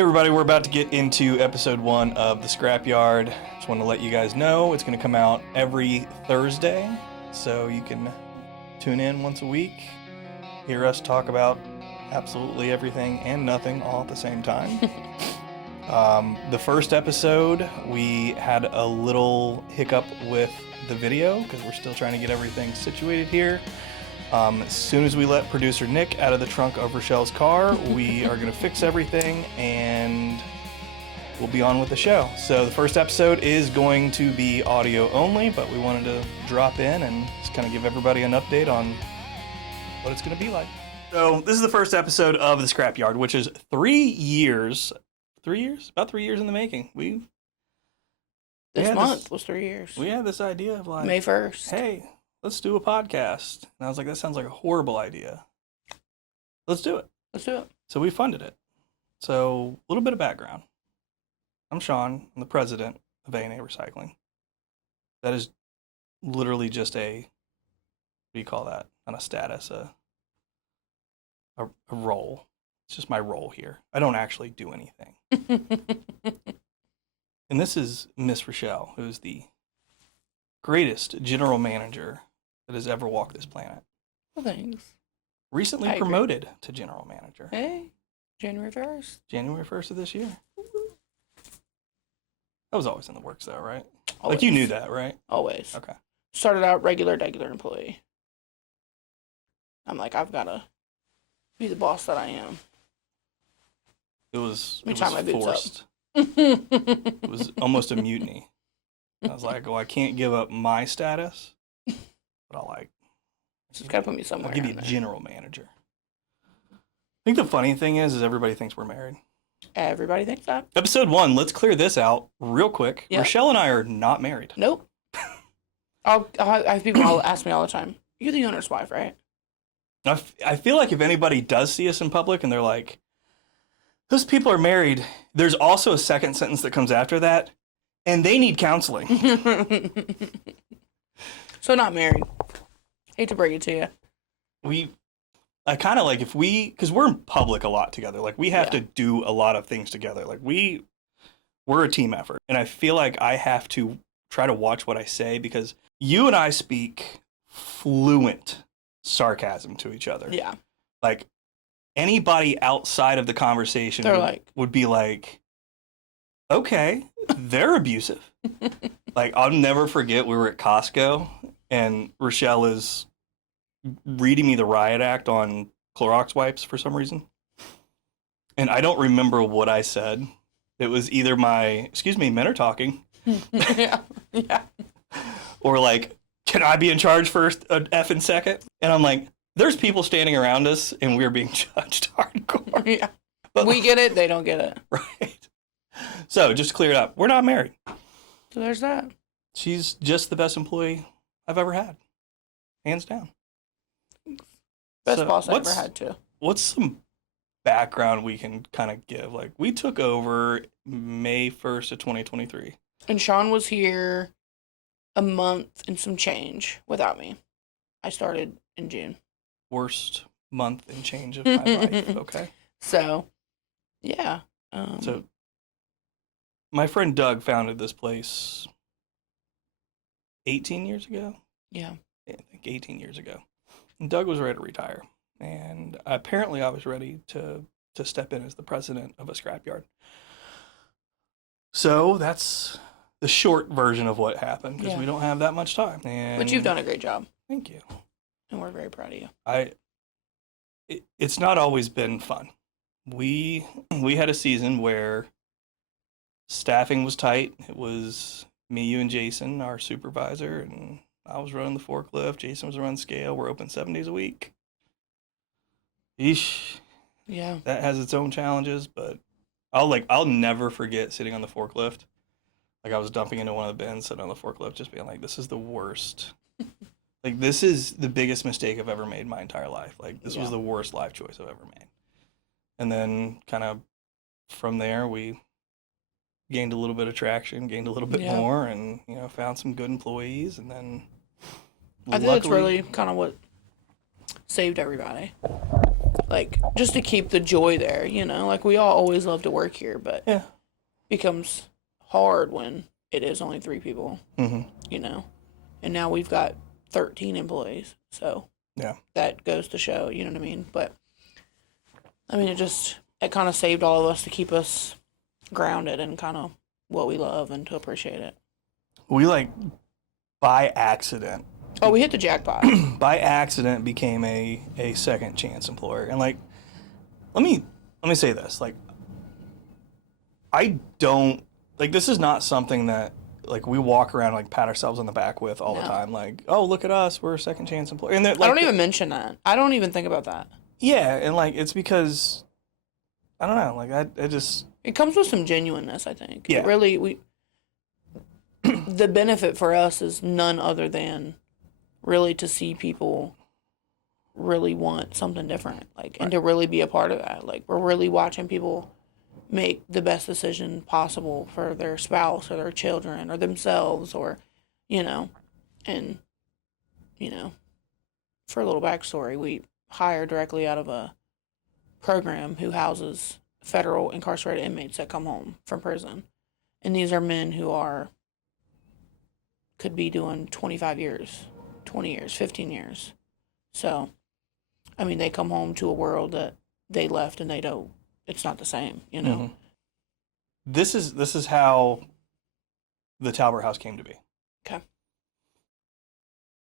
Hey everybody, we're about to get into episode 1 of the Scrapyard. Just want to let you guys know it's going to come out every Thursday, so you can tune in once a week, hear us talk about absolutely everything and nothing all at the same time. The first episode, we had a little hiccup with the video because we're still trying to get everything situated here. As soon as we let producer Nick out of the trunk of Rashell's car, we are going to fix everything and we'll be on with the show. So the first episode is going to be audio only, but we wanted to drop in and just kind of give everybody an update on what it's going to be like. So this is the first episode of the Scrapyard, which is 3 years, about 3 years in the making. This month was 3 years. We had this idea of like, May 1st. Hey, let's do a podcast. And I was like, that sounds like a horrible idea. Let's do it. Let's do it. So we funded it. So a little bit of background. I'm Shawn. I'm the president of A&A Recycling. That is literally just a, what do you call that? Not a status, a role. It's just my role here. I don't actually do anything. And this is Miss Rashell, who's the greatest general manager that has ever walked this planet. Well, thanks. Recently promoted to general manager. Hey, January 1st. January 1st of this year. That was always in the works though, right? Always. Like you knew that, right? Always. Okay. Started out regular employee. I'm like, I've got to be the boss that I am. It was my boots forced. up. It was almost a mutiny. I was like, well, I can't give up my status, but I'll Just gotta put me somewhere. I'll give you general manager. I think the funny thing is everybody thinks we're married. Everybody thinks that. Episode 1, let's clear this out real quick. Yep. Rashell and I are not married. Nope. I have people ask me all the time, you're the owner's wife, right? I feel like if anybody does see us in public and they're like, those people are married, there's also a second sentence that comes after that, and they need counseling. So not married. Hate to break it to you. I kind of like because we're in public a lot together. Like we have to do a lot of things together. Like we're a team effort. And I feel like I have to try to watch what I say because you and I speak fluent sarcasm to each other. Yeah. Like anybody outside of the conversation would be like, okay, they're abusive. Like I'll never forget we were at Costco and Rashell is reading me the riot act on Clorox wipes for some reason. And I don't remember what I said. It was either excuse me, men are talking. Yeah. Or like, can I be in charge for an effing second? And I'm like, there's people standing around us and we're being judged hardcore. Yeah. But we get it, they don't get it. Right. So just to clear it up, we're not married. So there's that. She's just the best employee I've ever had. Hands down. Best boss I ever had, too. What's some background we can kind of give? Like, we took over May 1st of 2023. And Shawn was here a month and some change without me. I started in June. Worst month and change of my life, okay? So, yeah. So, my friend Doug founded this place 18 years ago? Yeah. I think 18 years ago. And Doug was ready to retire. And apparently I was ready to step in as the president of a scrapyard. So that's the short version of what happened because we don't have that much time. But you've done a great job. Thank you. And we're very proud of you. It's not always been fun. We had a season where staffing was tight. It was me, you, and Jason, our supervisor, and I was running the forklift. Jason was running scale. We're open 7 days a week. Eesh. Yeah. That has its own challenges, but I'll never forget sitting on the forklift. Like I was dumping into one of the bins, sitting on the forklift, just being like, this is the worst. Like this is the biggest mistake I've ever made in my entire life. Like this was the worst life choice I've ever made. And then kind of from there, we gained a little bit of traction, gained a little bit more, and found some good employees, and then I think that's really kind of what saved everybody. like, just to keep the joy there, you know? Like, we all always love to work here, but Yeah. it becomes hard when it is only 3 people, you know? And now we've got 13 employees, so Yeah. that goes to show, you know what I mean? But, I mean, it kind of saved all of us to keep us grounded in kind of what we love and to appreciate it. We, like, by accident. Oh, we hit the jackpot. By accident became a second chance employer. And, like, let me say this. Like, I don't, like, this is not something that, like, we walk around, like, pat ourselves on the back with all the time. Like, oh, look at us, we're a second chance employer. And like, I don't even mention that. I don't even think about that. Yeah, and, like, it's because, I don't know, like, I just... It comes with some genuineness, I think. Yeah. It really, the benefit for us is none other than really to see people really want something different, like, and to really be a part of that. Like, we're really watching people make the best decision possible for their spouse or their children or themselves, or, you know, and, you know, for a little backstory, we hire directly out of a program who houses federal incarcerated inmates that come home from prison. And these are men who could be doing 25 years, 20 years, 15 years. So, I mean, they come home to a world that they left and it's not the same, you know? Mm-hmm. This is how the Talbert House came to be. Okay.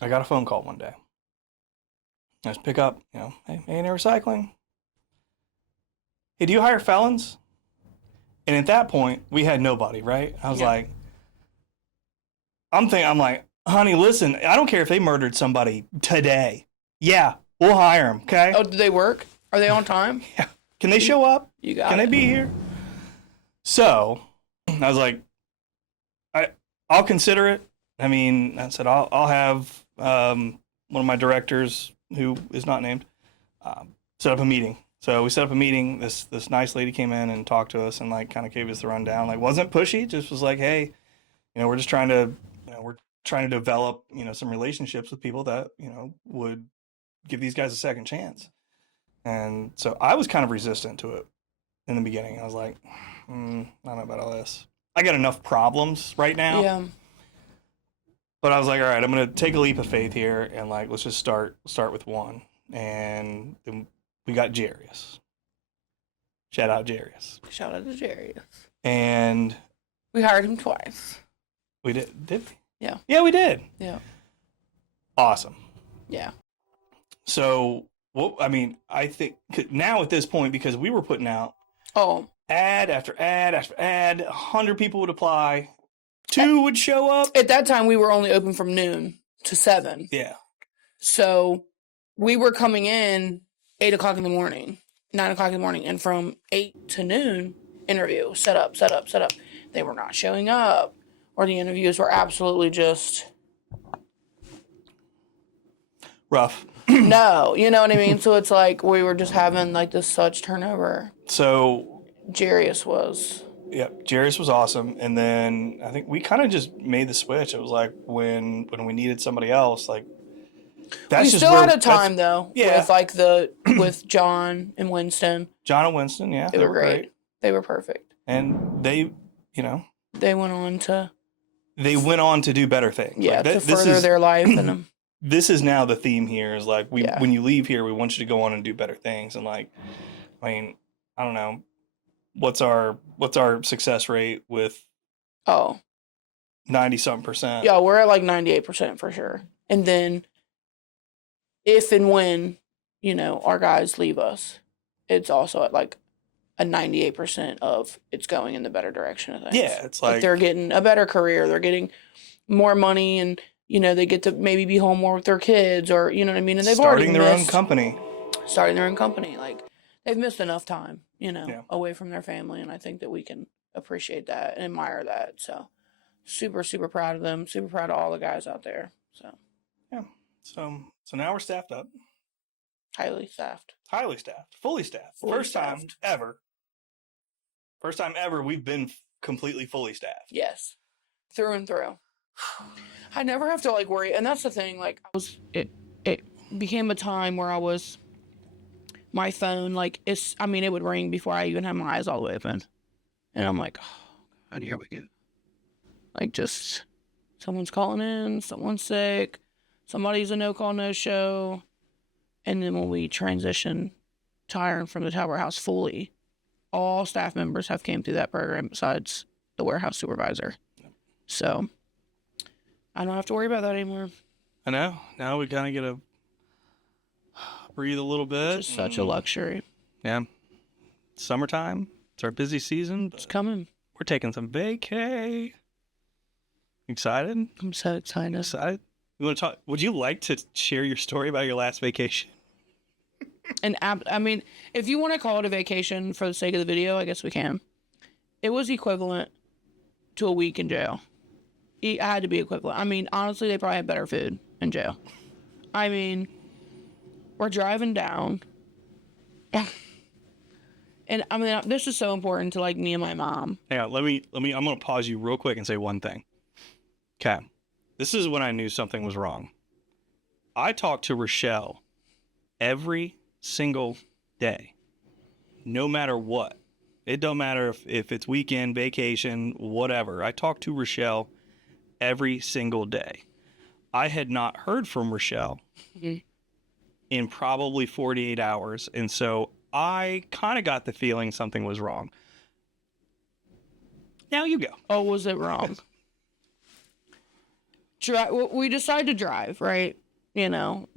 I got a phone call one day. I just pick up, you know, hey, A&A Recycling. Hey, do you hire felons? And at that point, we had nobody, right? I was like, I'm like, honey, listen, I don't care if they murdered somebody today. Yeah, we'll hire them, okay? Oh, do they work? Are they on time? Yeah. Can they show up? You got Can it. they be here? So, I was like, I'll consider it. I mean, I said, I'll have one of my directors, who is not named, set up a meeting. So we set up a meeting. This nice lady came in and talked to us and, like, kind of gave us the rundown. Like, wasn't pushy, just was like, hey, you know, we're just trying to, you know, we're trying to develop, you know, some relationships with people that, you know, would give these guys a second chance. And so I was kind of resistant to it in the beginning. I was like, I don't know about all this. I got enough problems right now. Yeah. But I was like, all right, I'm going to take a leap of faith here and, like, let's just start with one. And then we got Jarius. Shout out Jarius. Shout out to Jarius. And we hired him twice. We did we? Yeah. Yeah, we did. Yeah. Awesome. Yeah. So, I mean, I think now at this point, because we were putting out ad after ad after ad, 100 people would apply, 2 would show up. At that time, we were only open from noon to 7. Yeah. So we were coming in 8 o'clock in the morning, 9 o'clock in the morning, and from 8 to noon, interview, set up. They were not showing up, or the interviews were absolutely just rough. No, you know what I mean? So it's like we were just having, like, this such turnover. So Jarius was... Yeah, Jarius was awesome. And then I think we kind of just made the switch. It was like when we needed somebody else, like, that's we just still had a time, though, yeah. with, like, with John and Winston. John and Winston, yeah. They were great. They were perfect. And they, you know... They went on to... They went on to do better things. Yeah, like to further their life. And this is now the theme here, is like, when you leave here, we want you to go on and do better things. And, like, I mean, I don't know, what's our success rate with 90-something%? Yeah, we're at like 98% for sure. And then if and when, you know, our guys leave us, it's also at like a 98% of it's going in the better direction of things. Yeah, it's like they're getting a better career, they're getting more money, and, you know, they get to maybe be home more with their kids, or, you know what I mean? And they've starting their own company. Like, they've missed enough time, you know, away from their family, and I think that we can appreciate that and admire that. So super, super proud of them. Super proud of all the guys out there. So yeah. So now we're staffed up. Highly staffed. Fully staffed. First time ever we've been completely fully staffed. Yes. Through and through. I never have to, like, worry. And that's the thing, like, it became a time where I was my phone, like, it would ring before I even had my eyes all the way open. And I'm like, oh, God, here we go. Like, just, someone's calling in, someone's sick, somebody's a no-call, no-show. And then when we transition to hiring from the Tower House fully, all staff members have came through that program besides the warehouse supervisor. So I don't have to worry about that anymore. I know. Now we kind of get to breathe a little bit. It's just such a luxury. Yeah. Summertime. It's our busy season. It's coming. We're taking some vacay. Excited? I'm so excited. Excited? You want to talk? Would you like to share your story about your last vacation? And I mean, if you want to call it a vacation for the sake of the video, I guess we can. It was equivalent to a week in jail. It had to be equivalent. I mean, honestly, they probably had better food in jail. I mean, we're driving down. And I mean, this is so important to like me and my mom. Hang on, let me. I'm gonna pause you real quick and say one thing. Okay, this is when I knew something was wrong. I talked to Rashell every single day, no matter what. It don't matter if it's weekend, vacation, whatever. I talked to Rashell every single day. I had not heard from Rashell in probably 48 hours, and so I kind of got the feeling something was wrong. Now you go. Oh, was it wrong? We decided to drive, right? You know,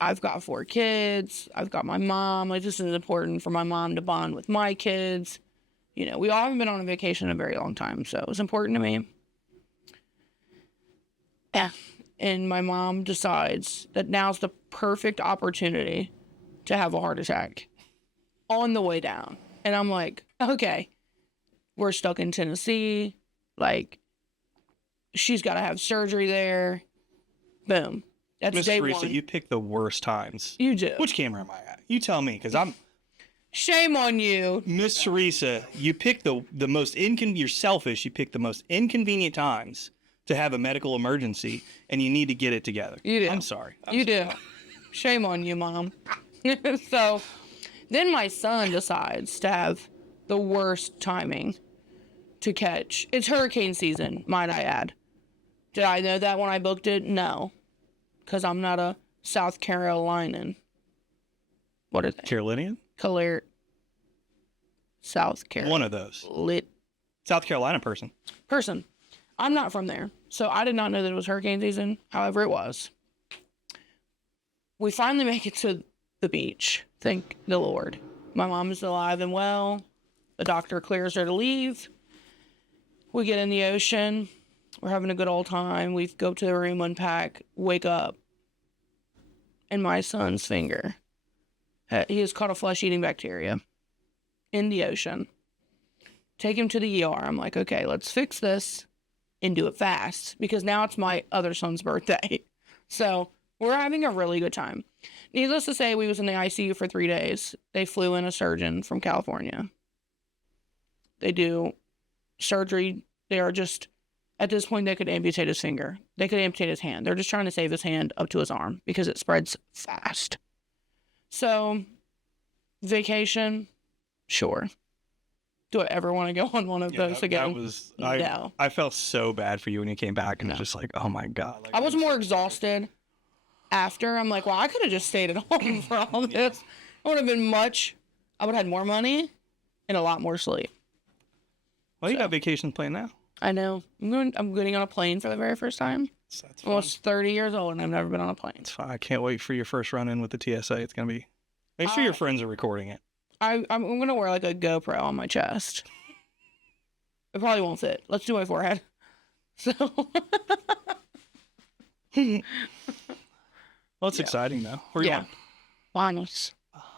I've got 4 kids. I've got my mom. Like, this is important for my mom to bond with my kids. You know, we all haven't been on a vacation in a very long time, so it was important to me. Yeah. And my mom decides that now's the perfect opportunity to have a heart attack on the way down. And I'm like, okay, we're stuck in Tennessee. Like, she's got to have surgery there. Boom. That's Miss day Teresa, one. you pick the worst times. You do. Which camera am I at? You tell me, because I'm... Shame on you. Miss Teresa, you pick the most you're selfish. You pick the most inconvenient times to have a medical emergency, and you need to get it together. You do. I'm sorry. You do. Shame on you, Mom. So then my son decides to have the worst timing to catch. It's hurricane season, might I add. Did I know that when I booked it? No. Because I'm not a South Carolinian. What is it? Carolinian? South Carolina. One of those. South Carolina person. I'm not from there, so I did not know that it was hurricane season. However, it was. We finally make it to the beach. Thank the Lord. My mom is alive and well. The doctor clears her to leave. We get in the ocean. We're having a good old time. We go to the room, unpack, wake up. And my son's finger. He has caught a flesh-eating bacteria in the ocean. Take him to the ER. I'm like, okay, let's fix this and do it fast, because now it's my other son's birthday. So we're having a really good time. Needless to say, we was in the ICU for 3 days. They flew in a surgeon from California. They do surgery. They are just, at this point, they could amputate his finger. They could amputate his hand. They're just trying to save his hand up to his arm because it spreads fast. So, vacation, sure. Do I ever want to go on one of those again? No. I felt so bad for you when you came back, and it was just like, oh my God. Like, I was more exhausted after. I'm like, well, I could have just stayed at home for all this. I would have been I would have had more money and a lot more sleep. Well, you got vacations planned now. I know. I'm getting on a plane for the very first time. That's I'm almost 30 years old, and I've never been on a plane. It's fine. I can't wait for your first run-in with the TSA. It's going to be... Make sure your friends are recording it. I'm going to wear like a GoPro on my chest. It probably won't fit. Let's do my forehead. So... Well, it's exciting, though. Where are you going? Bahamas.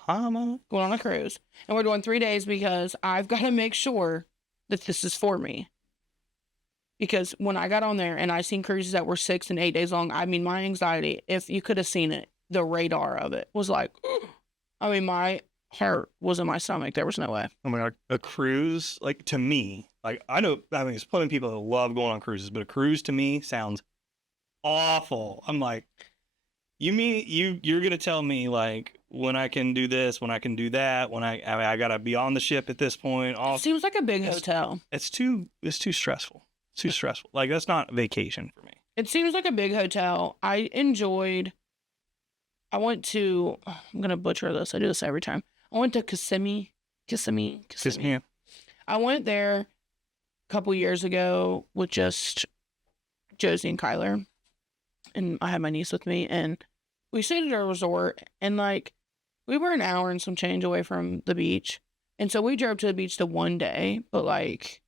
Going on a cruise. And we're doing 3 days because I've got to make sure that this is for me. Because when I got on there and I seen cruises that were 6 and 8 days long, I mean, my anxiety, if you could have seen it, the radar of it was like, I mean, my heart was in my stomach. There was no way. I mean, a cruise, like, to me, like, I mean, there's plenty of people that love going on cruises, but a cruise to me sounds awful. I'm like, you mean you're going to tell me, like, when I can do this, when I can do that, when I gotta be on the ship at this point. Seems like a big hotel. It's too stressful. It's too stressful. Like, that's not vacation for me. It seems like a big hotel. I went to, I'm going to butcher this. I do this every time. I went to Kissimmee. Yeah. I went there a couple years ago with just Josie and Kyler. And I had my niece with me. And we stayed at a resort. And, like, we were an hour and some change away from the beach. And so we drove to the beach the one day. But, like,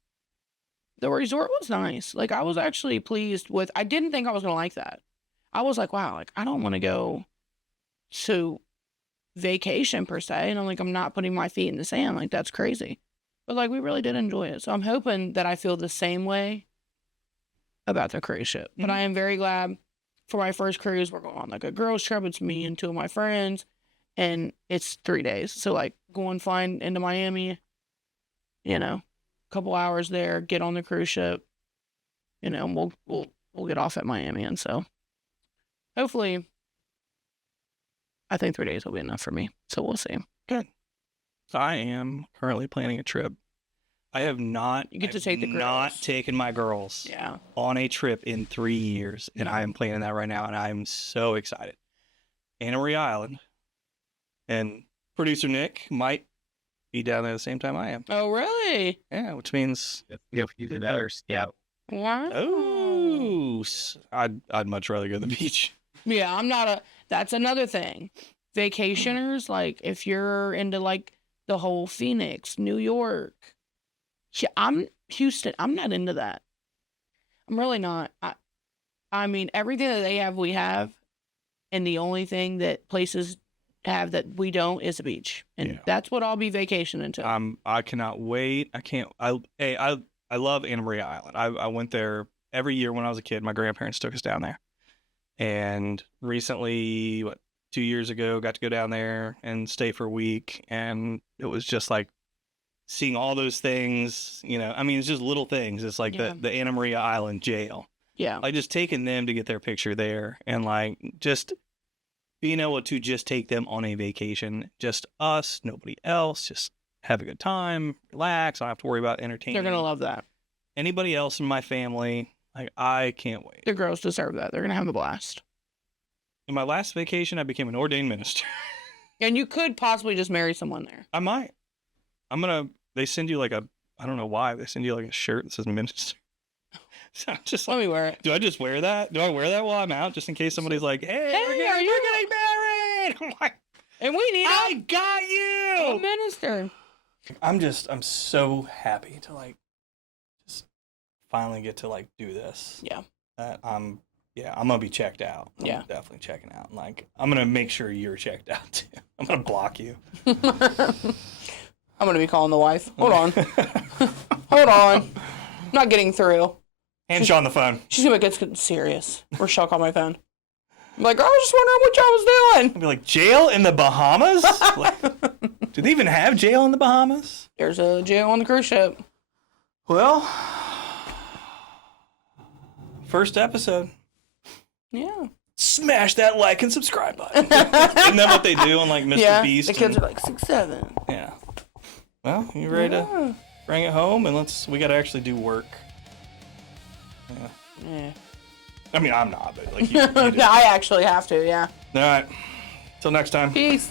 the resort was nice. Like, I was actually pleased with, I didn't think I was going to like that. I was like, wow, like, I don't want to go to vacation per se. And I'm like, I'm not putting my feet in the sand. Like, that's crazy. But, like, we really did enjoy it. So I'm hoping that I feel the same way about the cruise ship. But I am very glad for my first cruise. We're going on, like, a girls trip. It's me and two of my friends. And it's 3 days. So, like, going flying into Miami, you know, couple hours there, get on the cruise ship, you know, we'll get off at Miami. And so hopefully I think 3 days will be enough for me. So we'll see. Good. So I am currently planning a trip. I have not taken my girls on a trip in 3 years, and I am planning that right now, and I'm so excited. Anna Maria Island, and producer Nick might be down there at the same time I am. Oh, really? Yeah, which means you do better. Yeah. Wow. Oh, I'd much rather go to the beach. Yeah, that's another thing. Vacationers, like, if you're into, like, the whole Phoenix, New York. I'm Houston. I'm not into that. I'm really not. I mean, everything that they have, we have. And the only thing that places have that we don't is a beach. And that's what I'll be vacationing to. I cannot wait. I love Anna Maria Island. I went there every year when I was a kid. My grandparents took us down there. And recently, 2 years ago, got to go down there and stay for a week. And it was just like seeing all those things, you know. I mean, it's just little things. It's like the Anna Maria Island jail. Yeah. Like, just taking them to get their picture there, and, like, just being able to just take them on a vacation, just us, nobody else, just have a good time, relax. I don't have to worry about entertaining. They're going to love that. Anybody else in my family, like, I can't wait. The girls deserve that. They're going to have a blast. In my last vacation, I became an ordained minister. And you could possibly just marry someone there. I might. They send you like I don't know why, they send you like a shirt that says minister. So I'm just Let me wear it. Do I just wear that? Do I wear that while I'm out, just in case somebody's like, hey, are you getting married? I'm like, and we need I got you! A minister. I'm so happy to, like, just finally get to, like, do this. Yeah. I'm gonna be checked out. I'm definitely checking out. Like, I'm gonna make sure you're checked out too. I'm gonna block you. I'm gonna be calling the wife. Hold on. Hold on. I'm not getting through. Hand Shawn the phone. She's gonna get serious. Rashell called my phone. I'm like, I was just wondering what y'all was doing. I'll be like, jail in the Bahamas? Like, do they even have jail in the Bahamas? There's a jail on the cruise ship. Well, first episode. Yeah. Smash that like and subscribe button. Isn't that what they do on, like, Mr. Beast? The kids are like 6, 7. Yeah. Well, you ready to bring it home? And we got to actually do work. Yeah. I mean, I'm not, but, like, you do. I actually have to, yeah. All right. Till next time. Peace.